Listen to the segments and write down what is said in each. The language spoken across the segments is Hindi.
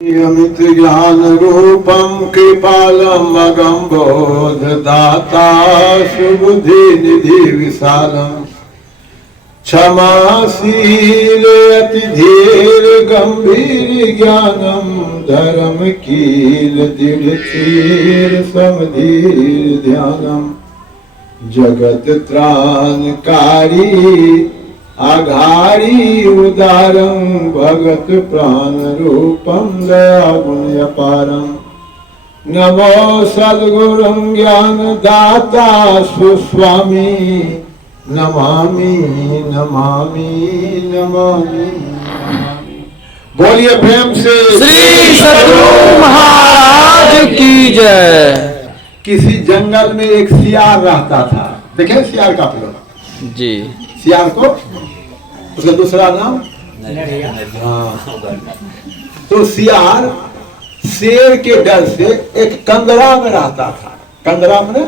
अमित ज्ञान रूपम कृपालम अगम बोध दाता सुबुद्धि निधि विशालम क्षमाशील अति धीर गंभीर ज्ञानम धर्म कील दृढ़ थीर समधीर ध्यानम जगत त्राणकारी आघारी उदारं भगत प्राण रूपं दया गुण अपारं नमो सद्गुरुं ज्ञान दाता सुस्वामी नमामि नमामि नमामि। बोलिए प्रेम से श्री सद्गुरु महाराज की जय। किसी जंगल में एक सियार रहता था। देखे सियार का प्रयोग जी। सियार को उसका दूसरा नाम तो सियार शेर के डर से एक कंदरा में रहता था। कंदरा में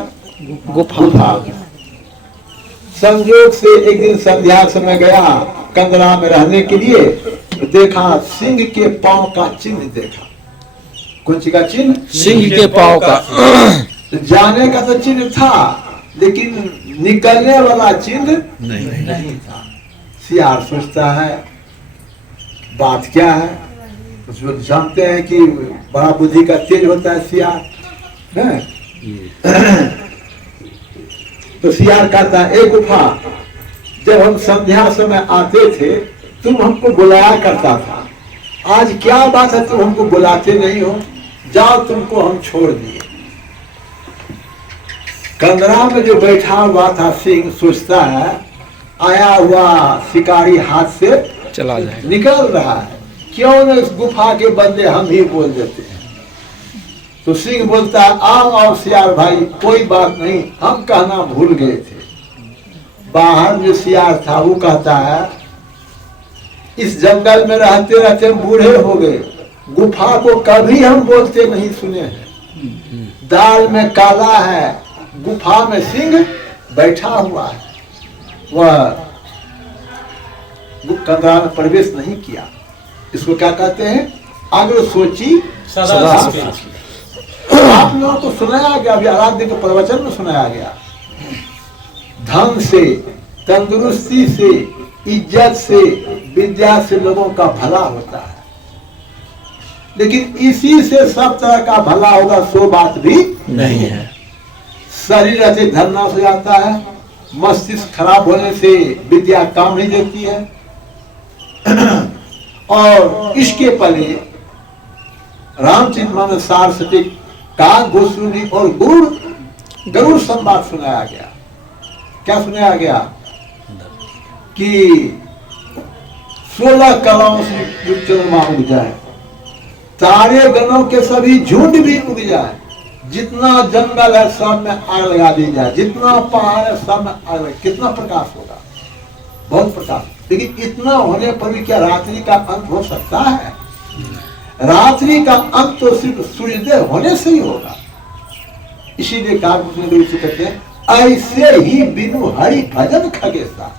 गुफा। संयोग से एक दिन संध्या समय गया कंदरा में रहने के लिए, तो देखा सिंह के पांव का चिन्ह देखा। कौन सी का चिन्ह? सिंह के पांव का। जाने का तो चिन्ह था लेकिन निकलने वाला चिन्ह नहीं था। सियार सोचता है बात क्या है। उसको जानते हैं कि बड़ा बुद्धि का तेज होता है सियार है? तो सियार कहता है ए गुफा, जब हम संध्या समय आते थे तुम हमको बुलाया करता था, आज क्या बात है तुम हमको बुलाते नहीं हो? जाओ तुमको हम छोड़ दिए। कंदरा में जो बैठा हुआ था सिंह सोचता है आया हुआ शिकारी हाथ से चला जाए, निकल रहा है, क्यों न इस गुफा के बदले हम ही बोल देते हैं। तो सिंह बोलता है आओ सियार भाई, कोई बात नहीं, हम कहना भूल गए थे। बाहर जो सियार था वो कहता है इस जंगल में रहते रहते हम बूढ़े हो गए, गुफा को कभी हम बोलते नहीं सुने हैं। दाल में काला है, गुफा में सिंह बैठा हुआ है। वह कंदरा में प्रवेश नहीं किया। इसको क्या कहते हैं? अग्र सोची सदा सोची। आप लोगों को सुनाया गया, अभी आराध्य के प्रवचन में सुनाया गया, धन से, तंदुरुस्ती से, इज्जत से, विद्या से लोगों का भला होता है, लेकिन इसी से सब तरह का भला होगा सो बात भी नहीं है। शरीर ऐसे धरनाश हो जाता है, मस्तिष्क खराब होने से विद्या काम नहीं देती है, और इसके पहले रामचरितमानस सार सटीक काग गोसुनी और गरुड़ संवाद सुनाया गया। क्या सुनाया गया? कि 16 कलाओं से युक्त चंद्रमा उग जाए, तारे गणों के सभी झुंड भी उग जाए, जितना जंगल है सब में आग लगा दी जाए, जितना पहाड़ है सब में आग लगा, कितना प्रकाश होगा? बहुत प्रकाश। लेकिन इतना होने पर भी क्या रात्रि का अंत हो सकता है? रात्रि का अंत तो सिर्फ सूर्योदय होने से ही होगा। इसीलिए काव्य से कहते हैं ऐसे ही बिनु हरि भजन खगेसा,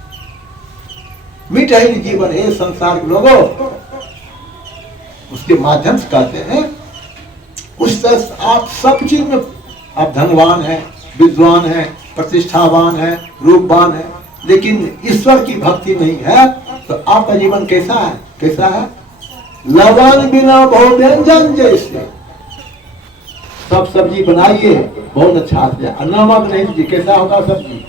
मिटाई जीवन है संसार के लोगों। उसके माध्यम से कहते हैं उस तरह आप सब चीज में आप धनवान है, विद्वान है, प्रतिष्ठावान है, रूपवान है, लेकिन ईश्वर की भक्ति नहीं है तो आपका जीवन कैसा है? कैसा है? लवण बिना बहु व्यंजन जैसे। सब सब्जी बनाइए बहुत अच्छा से, नमक नहीं दीजिए, कैसा होगा सब्जी?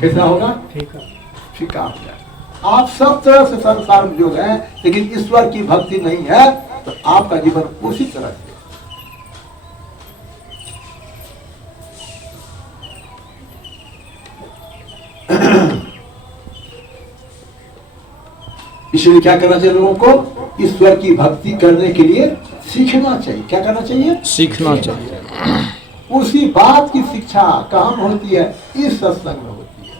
कैसा होगा? फीका हो जाए। आप सब तरह से संसार में जो है, लेकिन ईश्वर की भक्ति नहीं है तो आपका जीवन उसी तरह से। इसलिए क्या करना चाहिए लोगों को? ईश्वर की भक्ति करने के लिए सीखना चाहिए। क्या करना चाहिए? सीखना चाहिए। उसी बात की शिक्षा कहाँ होती है? इस सत्संग में होती है।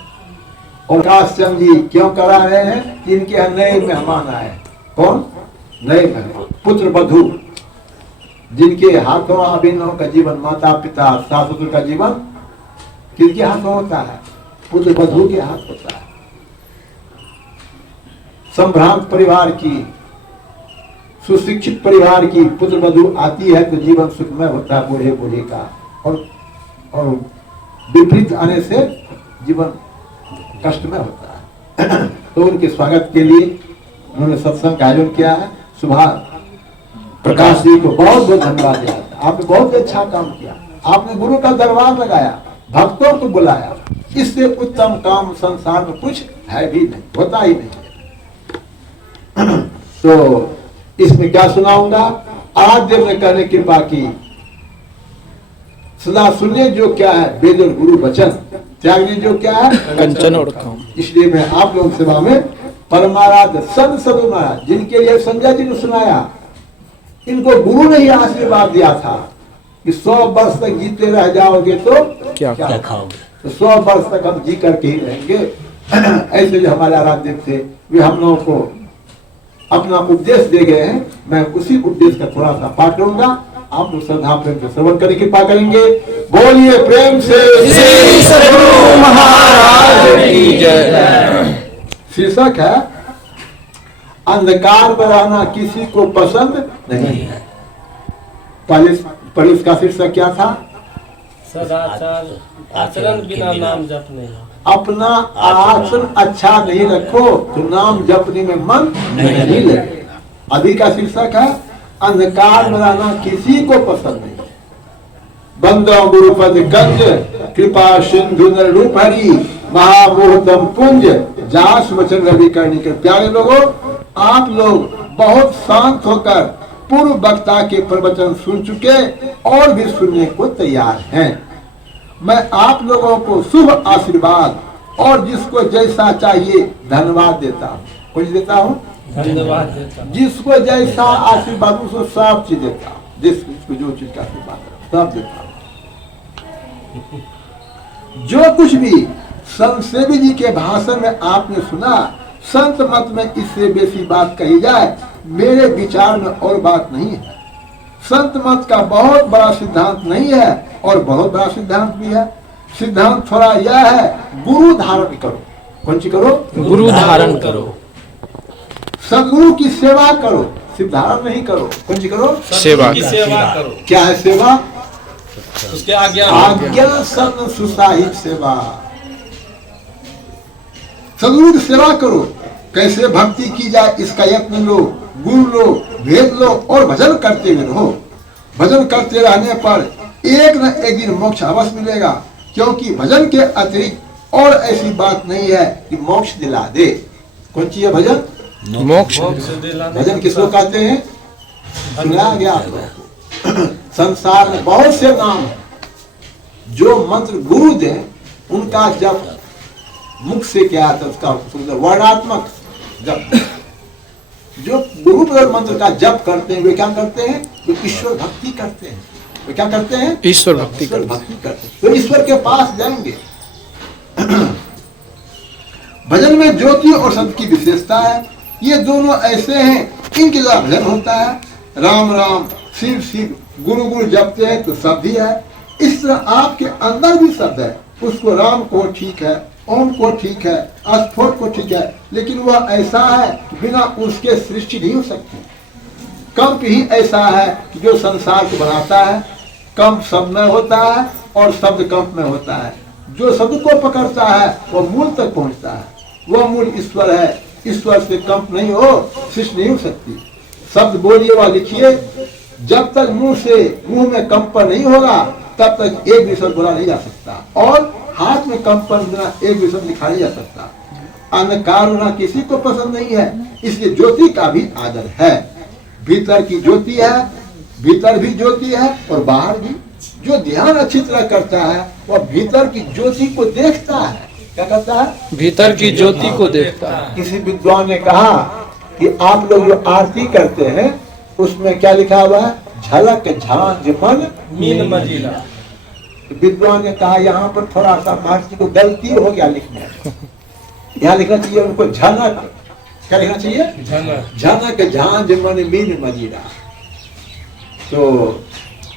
और काशचंद जी क्यों करा रहे हैं? इनके यहाँ नए मेहमान आए। कौन? नए मेहमान, पुत्र वधू, जिनके हाथों अभिनव का जीवन, माता पिता सास ससुर का जीवन किनके हाथों होता है? पुत्र वधू के हाथ होता है। संभ्रांत परिवार की सुशिक्षित परिवार की पुत्र वधू आती है तो जीवन सुखमय होता है बूढ़े बूढ़े का, और विपरीत आने से जीवन कष्टमय होता है। तो उनके स्वागत के लिए उन्होंने सत्संग का आयोजन किया है। सुबह प्रकाश जी को बहुत बहुत धन्यवाद दिया। आपने बहुत अच्छा काम किया, आपने गुरु का दरबार लगाया, भक्तों को बुलाया, इससे उत्तम काम संसार में कुछ है भी नहीं, होता ही नहीं। तो इसमें क्या सुनाऊंगा, आज देव ने कहने कृपा की, सदा सुने जो क्या है वेद और गुरु वचन, त्यागने जो क्या है कंचन और काम। इसलिए मैं आप लोग सेवा में परमाराध्य संत सदगुरु महाराज, जिनके लिए संजय जी ने सुनाया, इनको गुरु ने ही आशीर्वाद दिया था कि 100 वर्ष तक जीते रह जाओगे तो क्या खाओगे, तो 100 वर्ष तक हम जी करके ही रहेंगे। ऐसे जो हमारे आराध्य थे, वे हम लोगों को अपना उपदेश दे गए हैं। मैं उसी उपदेश का थोड़ा सा पाठ लूंगा, आप लोग श्रद्धा प्रेम से श्रवण करके कृपा करेंगे। बोलिए प्रेम से श्री सद्गुरु महाराज की जय। शीर्षक है अंधकार में रहना किसी को पसंद नहीं है। पहले इसका शीर्षक क्या था? सदाचार आचरण बिना नाम जप नहीं। अपना आचरण अच्छा नहीं रखो तो नाम जपने में मन नहीं लगेगा। अभी का शीर्षक है अंधकार में रहना किसी को पसंद नहीं है। बंदो गुरुपद गंज कृपा सिंधु रूप हरि महामोहतम पुंज जास वचन रवि करने के प्यारे लोगों, आप लोग बहुत शांत होकर पूर्व वक्ता के प्रवचन सुन चुके और भी सुनने को तैयार हैं। मैं आप लोगों को शुभ आशीर्वाद और जिसको जैसा चाहिए धन्यवाद देता हूँ। कुछ देता हूँ, धन्यवाद देता हूं। जिसको जैसा आशीर्वाद उसको सब चीज देता हूँ। जिसको जो चीज का आशीर्वाद है सब देता हूँ। जो कुछ भी संत सेवी जी के भाषण में आपने सुना, संत मत में इससे बेसी बात कही जाए मेरे विचार में और बात नहीं है। संत मत का बहुत बड़ा सिद्धांत नहीं है और बहुत बड़ा सिद्धांत भी है। सिद्धांत थोड़ा यह है, गुरु धारण करो। कौन सी करो? गुरु धारण करो। सदगुरु की सेवा करो, सिर्फ धारण नहीं करो। कौन सी करो? सेवा की सेवा करो। क्या है सेवा? उसके आज्ञा आज्ञा सन सुसाहित सेवा। सदगुरु की सेवा करो। कैसे भक्ति की जाए इसका यत्न लो, गुरु लो, वेद लो और भजन करते हुए रहो। भजन करते रहने पर एक न एक दिन मोक्ष अवश्य मिलेगा, क्योंकि भजन के अतिरिक्त और ऐसी बात नहीं है कि मोक्ष दिला दे। कौन सी है भजन? मोक्ष। भजन किसको कहते हैं? सुना गया आप लोगों को। संसार में बहुत से नाम है, जो मंत्र गुरु दे उनका जप मुख से क्या आता है उसका वर्णात्मक जप। जो गुरु प्रदत्त मंत्र का जप करते हैं वे क्या करते हैं? वे ईश्वर भक्ति करते हैं। वे क्या करते हैं? ईश्वर भक्ति ईश्वर करते भक्ति करते हैं। तो ईश्वर के पास जाएंगे। भजन में ज्योति और शब्द की विशेषता है। ये दोनों ऐसे हैं, इनके द्वारा भजन होता है। राम राम, शिव शिव, गुरु गुरु जपते हैं तो शब्द ही है। इस तरह आपके अंदर भी शब्द है। उसको राम को ठीक है, ओम को ठीक है, अस्फोट को ठीक है, लेकिन वह ऐसा है कि बिना उसके सृष्टि नहीं हो सकती। कंप ही ऐसा है कि जो संसार को बनाता है। कंप शब्द में होता है और शब्द कंप में होता है। जो शब्द को पकड़ता है वह मूल तक पहुंचता है। वह मूल ईश्वर है। ईश्वर से कंप नहीं हो, सृष्टि नहीं हो सकती। शब्द बोलिए व लिखिए, जब तक मुंह में कंपन नहीं होगा तब तक एक भी शब्द बोला नहीं जा सकता, और हाथ में कंपन बिना एक भी शब्द लिखा नहीं जा सकता। अंधकार होना किसी को पसंद नहीं है, इसलिए ज्योति का भी आदर है। भीतर की ज्योति है, भीतर भी ज्योति है और बाहर भी। जो ध्यान अच्छी तरह करता है वह भीतर की ज्योति को देखता है। क्या करता है? भीतर की ज्योति को देखता है। किसी विद्वान ने कहा कि आप लोग जो आरती करते हैं उसमें क्या लिखा हुआ है? झलक झांझ मन मीन मजीरा। विद्वान ने कहा यहाँ पर थोड़ा सा महर्षि को गलती हो गया लिखने में। यहाँ लिखना चाहिए उनको झनक। क्या लिखना चाहिए? झनक झांझ मन मीन मजीरा। तो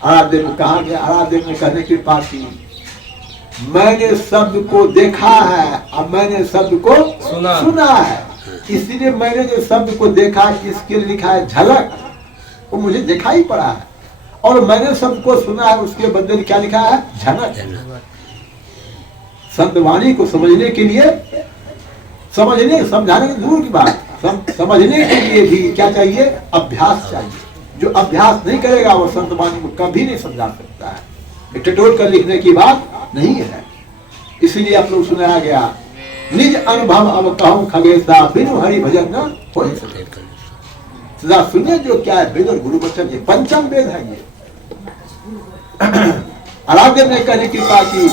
आराध्य को कहा गया, आराध्य ने कहने की बात की, मैंने शब्द को देखा है और मैंने शब्द को सुना है। इसलिए मैंने जो शब्द को देखा इसके लिए लिखा है झलक, वो मुझे दिखाई पड़ा है और मैंने सबको सुना है। उसके बदले क्या लिखा है? झनक। संत वाणी को समझने के लिए, समझने समझाने की दूर की बात, समझने के लिए भी क्या चाहिए? अभ्यास चाहिए। जो अभ्यास नहीं करेगा वो संत वाणी को कभी नहीं समझा सकता है। टटोल कर लिखने की बात नहीं है। इसलिए आप लोग सुनाया गया, निज अनुभव अब कहूं खगेशा, बिनु हरि भजन न होय सके। सदा सुनिए जो क्या है वेद और गुरु वचन, ये पंचम वेद है। ये आराध्य ने कहने की कृपा की,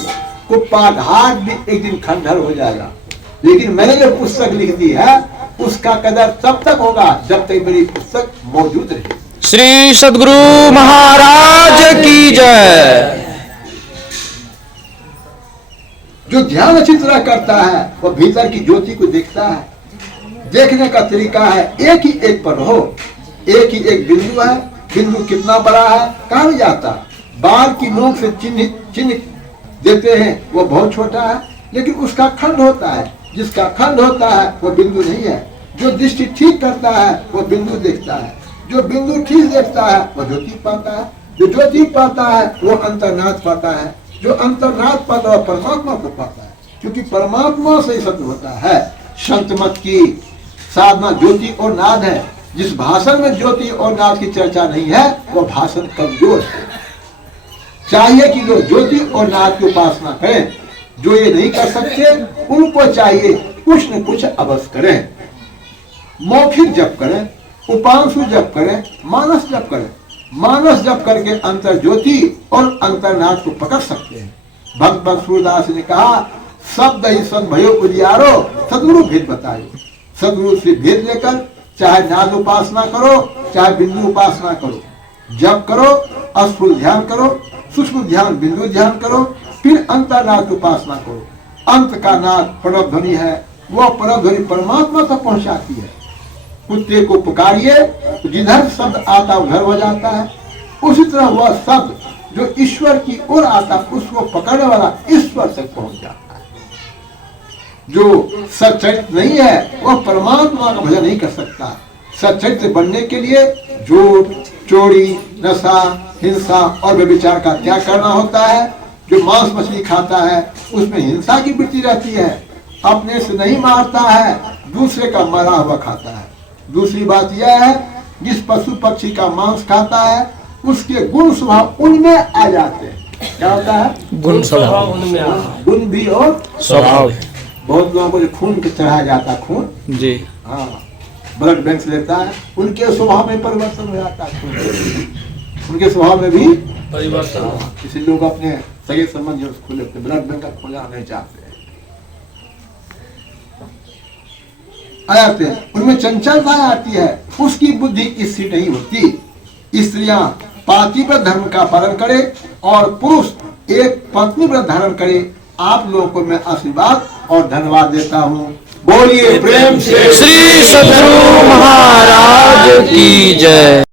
कुप्पाघाट भी एक दिन खंडहर हो जाएगा, लेकिन मैंने जो पुस्तक लिख दी है उसका कदर तब तक होगा जब तक मेरी पुस्तक मौजूद रहे। श्री सद्गुरु महाराज की जय। जो ध्यान अच्छी तरह करता है वो भीतर की ज्योति को देखता है। देखने का तरीका है एक ही एक पर रहो। एक ही एक बिंदु है, बिंदु कितना बड़ा है कहा भी जाता है। बाल की नोक से चिन्ह देते हैं वो बहुत छोटा है, लेकिन उसका खंड होता है। जिसका खंड होता है वो बिंदु नहीं है। जो दृष्टि ठीक करता है वो बिंदु देखता है। जो बिंदु ठीक देखता है वो ज्योति पाता है। जो ज्योति पाता है वो अंतर्नाद पाता है। जो अंतर्नाद पाता है परमात्मा को पाता है, क्योंकि परमात्मा से सत्य होता है। संत मत की साधना ज्योति और नाद है। जिस भाषण में ज्योति और नाद की चर्चा नहीं है वो भाषण कमजोर है। चाहिए कि लोग ज्योति और नाद की उपासना करें। जो ये नहीं कर सकते उनको चाहिए कुछ न कुछ अवश्य करें। मौखिक जप करें, उपांशु जप करें, मानस जप करें। मानस जप करके अंतर ज्योति और अंतरनाद को पकड़ सकते हैं। भक्त सूरदास ने कहा, शब्द ही सन भयो उजियारो, सदगुरु भेद बताए। सदगुरु से भेद लेकर चाहे नाद उपासना करो चाहे बिंदु उपासना करो, जप करो, अस्फुल ध्यान करो, सूक्ष्म ध्यान बिंदु ध्यान करो, फिर अंतरनाद उपासना करो। अंत का नाद परम ध्वनि है, वह परम ध्वनि परमात्मा तक पहुंचाती है। कुत्ते को पुकारिए तो जिधर शब्द आता उधर हो जाता है। उसी तरह वह शब्द जो ईश्वर की ओर आता उसको पकड़ने वाला ईश्वर तक पहुंच जाता है। जो सच्चरित्र नहीं है वह परमात्मा का भजन नहीं कर सकता। सच्चरित्र बनने के लिए झूठ, चोरी, नशा, हिंसा और व्यभिचार का त्याग करना होता है। जो मांस मछली खाता है उसमें हिंसा की वृत्ति रहती है। अपने से नहीं मारता है, दूसरे का मरा हुआ खाता है। दूसरी बात यह है, जिस पशु पक्षी का मांस खाता है उसके गुण स्वभाव उनमें आ जाते हैं। क्या होता है? गुण स्वभाव उनमें आ। गुण भी और स्वभाव। बहुत लोगों को जो खून के चढ़ाया जाता है, खून जी हाँ ब्लड बैंक से लेता है, उनके स्वभाव में परिवर्तन हो जाता है। खून उनके स्वभाव में भी परिवर्तन। इसलिए लोग अपने सगे संबंध जो खोले ब्लड बैंक का खोलना नहीं चाहते हैं। आते उनमें चंचलता आती है, उसकी बुद्धि स्थिर नहीं होती। स्त्रियां पातिव्रत धर्म का पालन करे और पुरुष एक पत्नी व्रत धारण करे। आप लोगों को मैं आशीर्वाद और धन्यवाद देता हूँ। बोलिए प्रेम से श्री सद्गुरु महाराज की जय।